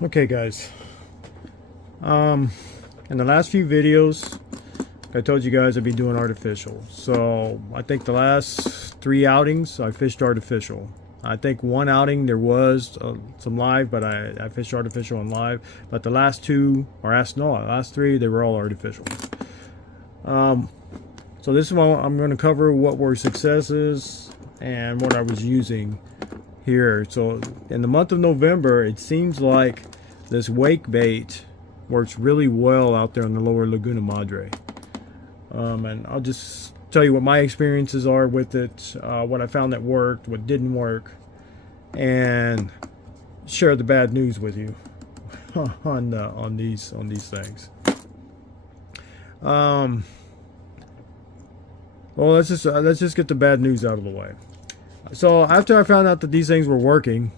Okay guys, in the last few videos I told you guys I'd be doing artificial. So I think the last 3 outings I fished artificial. I think one outing there was some live, but I fished artificial and live. But the last 2, or the last 3, they were all artificial. So this is what I'm going to cover, what were successes and what I was using here. So in the month of November, it seems like this wake bait works really well out there in the lower Laguna Madre. And I'll just tell you what my experiences are with it, what I found that worked, what didn't work, and share the bad news with you on these things. Well, let's just get the bad news out of the way. So after I found out that these things were working,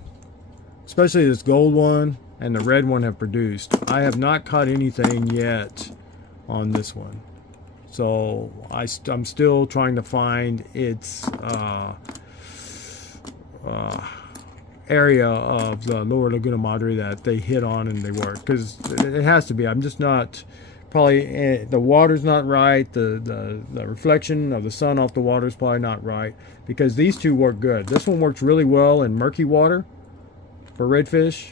especially this gold one and the red one have produced, I have not caught anything yet on this one. So I'm still trying to find its area of the lower Laguna Madre that they hit on and they work, because it has to be. I'm just not, probably the water's not right, the reflection of the sun off the water is probably not right, because these two work good. This one works really well in murky water for redfish,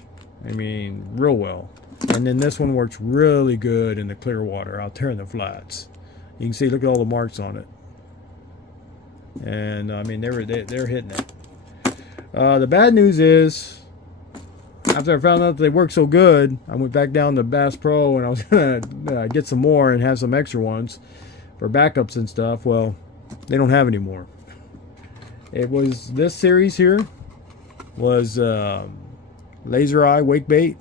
I mean real well, and then this one works really good in the clear water out there in the flats. You can see, look at all the marks on it, and I mean they're hitting it. The bad news is, after I found out that they work so good, I went back down to Bass Pro and I was gonna get some more and have some extra ones for backups and stuff. Well, they don't have any more. It was this series here was Laser Eye wake bait,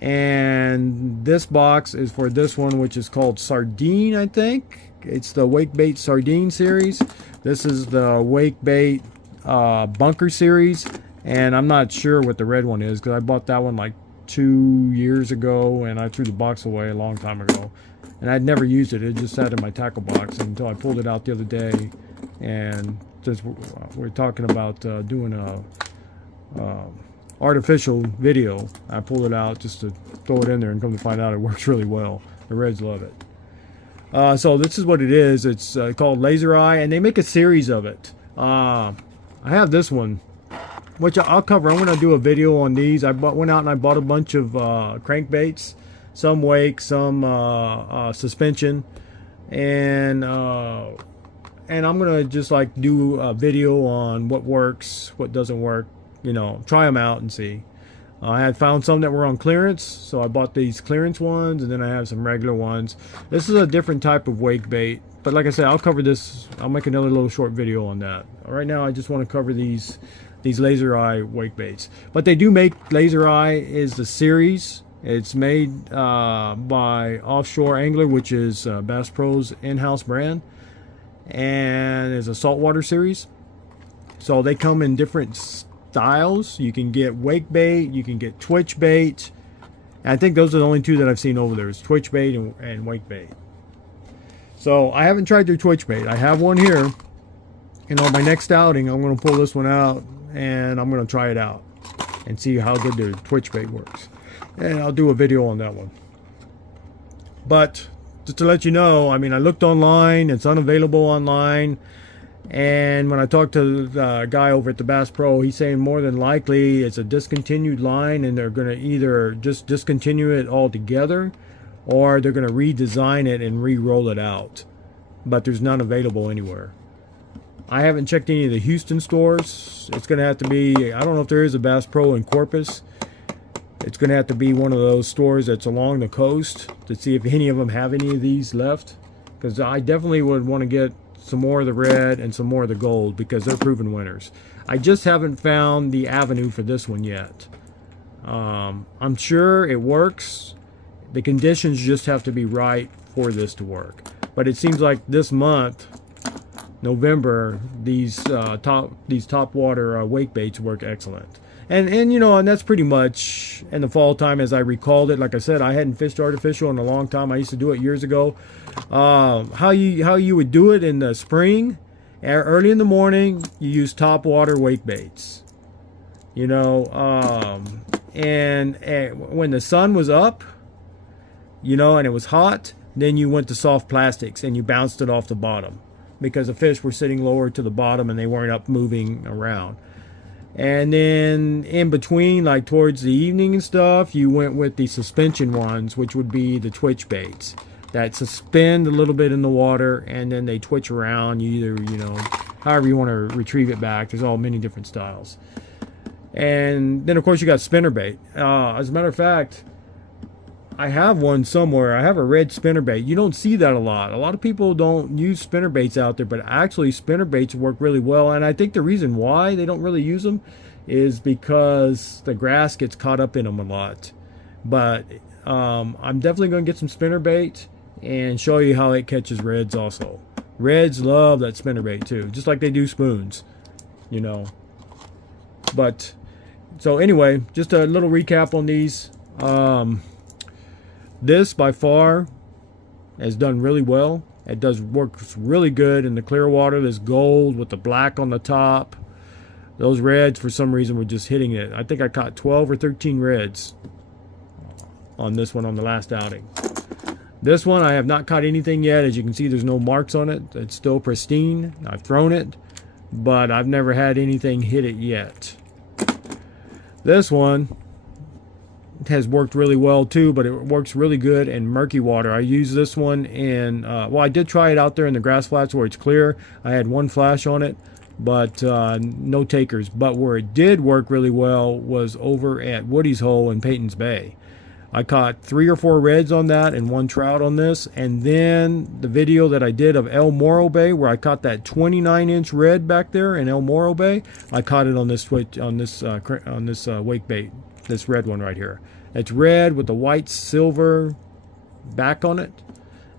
and this box is for this one, which is called Sardine. I think it's the wake bait Sardine series. This is the wake bait bunker series, and I'm not sure what the red one is, because I bought that one like 2 years ago and I threw the box away a long time ago, and I'd never used it. It just sat in my tackle box until I pulled it out the other day, and just we're talking about doing a artificial video. I pulled it out just to throw it in there, and come to find out it works really well. The reds love it. So this is what it is. It's called Laser Eye, and they make a series of it. I have this one, which I'll cover. I'm going to do a video on these. Went out and I bought a bunch of crankbaits, some wake, some suspension, and I'm going to just like do a video on what works, what doesn't work. You know, try them out and see. I had found some that were on clearance, so I bought these clearance ones, and then I have some regular ones. This is a different type of wake bait, but like I said, I'll cover this. I'll make another little short video on that. Right now I just want to cover these Laser Eye wake baits. But they do make, Laser Eye is the series. It's made by Offshore Angler, which is Bass Pro's in-house brand, and is a saltwater series. So they come in different styles. You can get wake bait, you can get twitch bait, and I think those are the only 2 that I've seen over there, is twitch bait and wake bait. So I haven't tried their twitch bait. I have one here, and on my next outing I'm going to pull this one out and I'm going to try it out and see how good their twitch bait works, and I'll do a video on that one. But just to let you know, I mean, I looked online, it's unavailable online. And when I talked to the guy over at the Bass Pro, he's saying more than likely it's a discontinued line, and they're going to either just discontinue it altogether, or they're going to redesign it and re-roll it out. But there's none available anywhere. I haven't checked any of the Houston stores. It's going to have to be, I don't know if there is a Bass Pro in Corpus. It's going to have to be one of those stores that's along the coast to see if any of them have any of these left. Because I definitely would want to get some more of the red and some more of the gold, because they're proven winners. I just haven't found the avenue for this one yet. I'm sure it works. The conditions just have to be right for this to work. But it seems like this month, November, these top water wake baits work excellent. And you know, and that's pretty much in the fall time as I recalled it. Like I said, I hadn't fished artificial in a long time. I used to do it years ago. How you would do it in the spring, early in the morning, you use top water wake baits. You know, and when the sun was up, you know, and it was hot, then you went to soft plastics and you bounced it off the bottom because the fish were sitting lower to the bottom and they weren't up moving around. And then in between, like towards the evening and stuff, you went with the suspension ones, which would be the twitch baits that suspend a little bit in the water and then they twitch around. You either, you know, however you want to retrieve it back. There's all many different styles. And then of course you got spinnerbait. As a matter of fact, I have one somewhere. I have a red spinnerbait. You don't see that a lot. A lot of people don't use spinnerbaits out there, but actually spinnerbaits work really well. And I think the reason why they don't really use them is because the grass gets caught up in them a lot. But I'm definitely going to get some spinnerbait and show you how it catches reds also. Reds love that spinnerbait too, just like they do spoons, you know. But so anyway, just a little recap on these. This by far has done really well. It works really good in the clear water. This gold with the black on the top. Those reds for some reason were just hitting it. I think I caught 12 or 13 reds on this one on the last outing. This one I have not caught anything yet. As you can see, there's no marks on it. It's still pristine. I've thrown it, but I've never had anything hit it yet. This one has worked really well too, but it works really good in murky water. I use this one in well, I did try it out there in the grass flats where it's clear. I had one flash on it, but no takers. But where it did work really well was over at Woody's Hole in Peyton's Bay. I caught 3 or 4 reds on that and 1 trout on this. And then the video that I did of El Morro Bay, where I caught that 29-inch red back there in El Morro Bay, I caught it on this wake bait. This red one right here. It's red with the white silver back on it,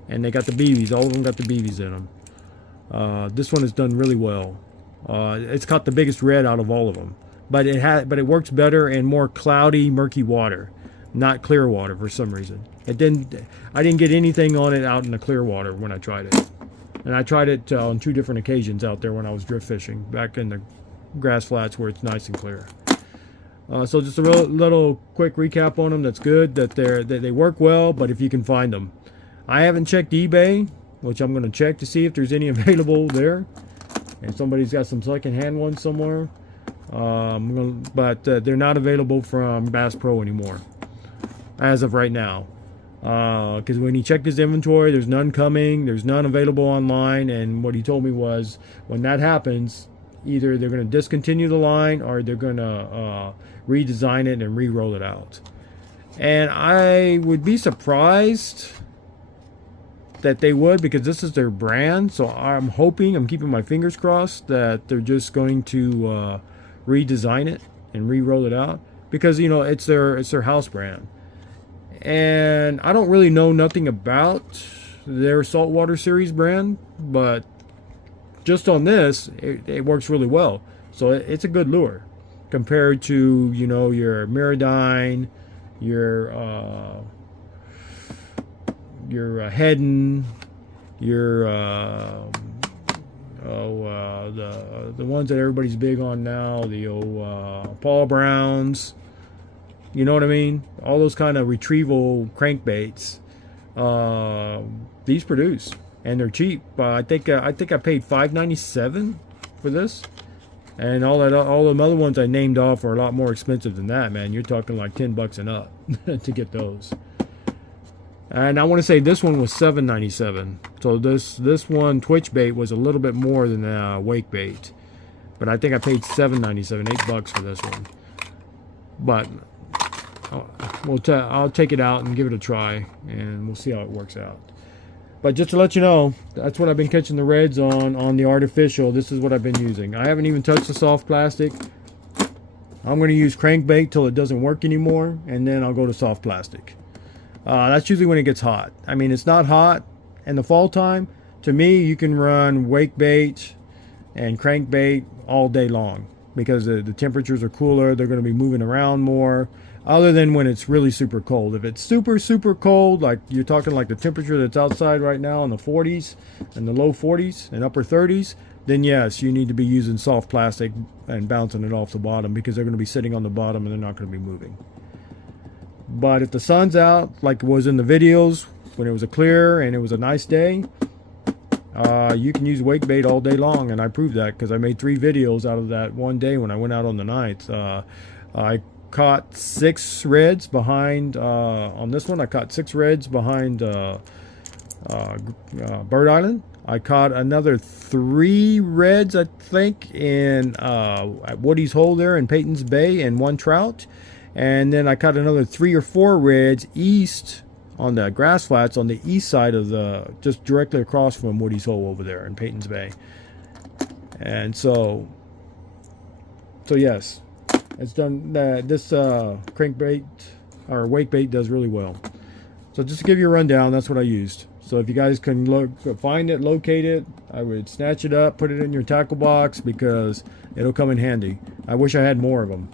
and they got the BBs. All of them got the BBs in them. This one has done really well. It's caught the biggest red out of all of them, but it works better in more cloudy, murky water, not clear water for some reason. I didn't get anything on it out in the clear water when I tried it, and I tried it on 2 different occasions out there when I was drift fishing back in the grass flats where it's nice and clear. So just a little quick recap on them. That's good that they work well, but if you can find them. I haven't checked eBay, which I'm going to check to see if there's any available there. And somebody's got some second-hand ones somewhere. But they're not available from Bass Pro anymore as of right now. Because when he checked his inventory, there's none coming. There's none available online. And what he told me was when that happens, either they're going to discontinue the line or they're going to redesign it and re-roll it out. And I would be surprised that they would, because this is their brand. So I'm keeping my fingers crossed that they're just going to redesign it and re-roll it out, because you know it's their house brand. And I don't really know nothing about their saltwater series brand, but just on this, it works really well. So it's a good lure compared to, you know, your Miradyne, your Heddon, your the ones that everybody's big on now, the Paul Browns. You know what I mean? All those kind of retrieval crankbaits. These produce. And they're cheap. I think I paid $5.97 for this, and all the other ones I named off are a lot more expensive than that, man. You're talking like $10 and up to get those. And I want to say this one was $7.97. So this one twitch bait was a little bit more than wake bait, but I think I paid $7.97, $8 for this one. But I'll take it out and give it a try, and we'll see how it works out. But just to let you know, that's what I've been catching the reds on the artificial. This is what I've been using. I haven't even touched the soft plastic. I'm going to use crankbait till it doesn't work anymore, and then I'll go to soft plastic. That's usually when it gets hot. I mean, it's not hot in the fall time. To me, you can run wake bait and crankbait all day long because the temperatures are cooler. They're going to be moving around more. Other than when it's really super cold. If it's super, super cold, like you're talking like the temperature that's outside right now in the 40s and the low 40s and upper 30s, then yes, you need to be using soft plastic and bouncing it off the bottom, because they're going to be sitting on the bottom and they're not going to be moving. But if the sun's out, like it was in the videos, when it was a clear and it was a nice day, you can use wake bait all day long, and I proved that because I made 3 videos out of that one day when I went out on the ninth. I caught 6 reds behind, on this one I caught 6 reds behind Bird Island. I caught another 3 reds, I think, in at Woody's Hole there in Peyton's Bay, and 1 trout. And then I caught another 3 or 4 reds east on the grass flats on the east side of the, just directly across from Woody's Hole over there in Peyton's Bay. And so yes, it's done. This crankbait or wake bait does really well. So just to give you a rundown, that's what I used. So if you guys can find it, locate it, I would snatch it up, put it in your tackle box, because it'll come in handy. I wish I had more of them.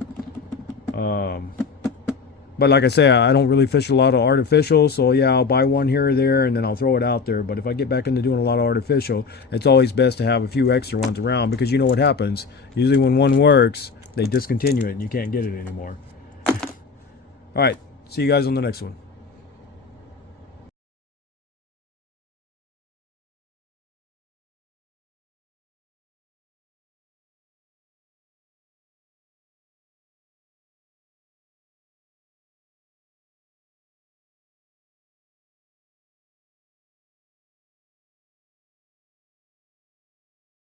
But like I say, I don't really fish a lot of artificial, so yeah, I'll buy one here or there and then I'll throw it out there. But if I get back into doing a lot of artificial, it's always best to have a few extra ones around, because you know what happens. Usually when one works, they discontinue it and you can't get it anymore. All right, see you guys on the next one.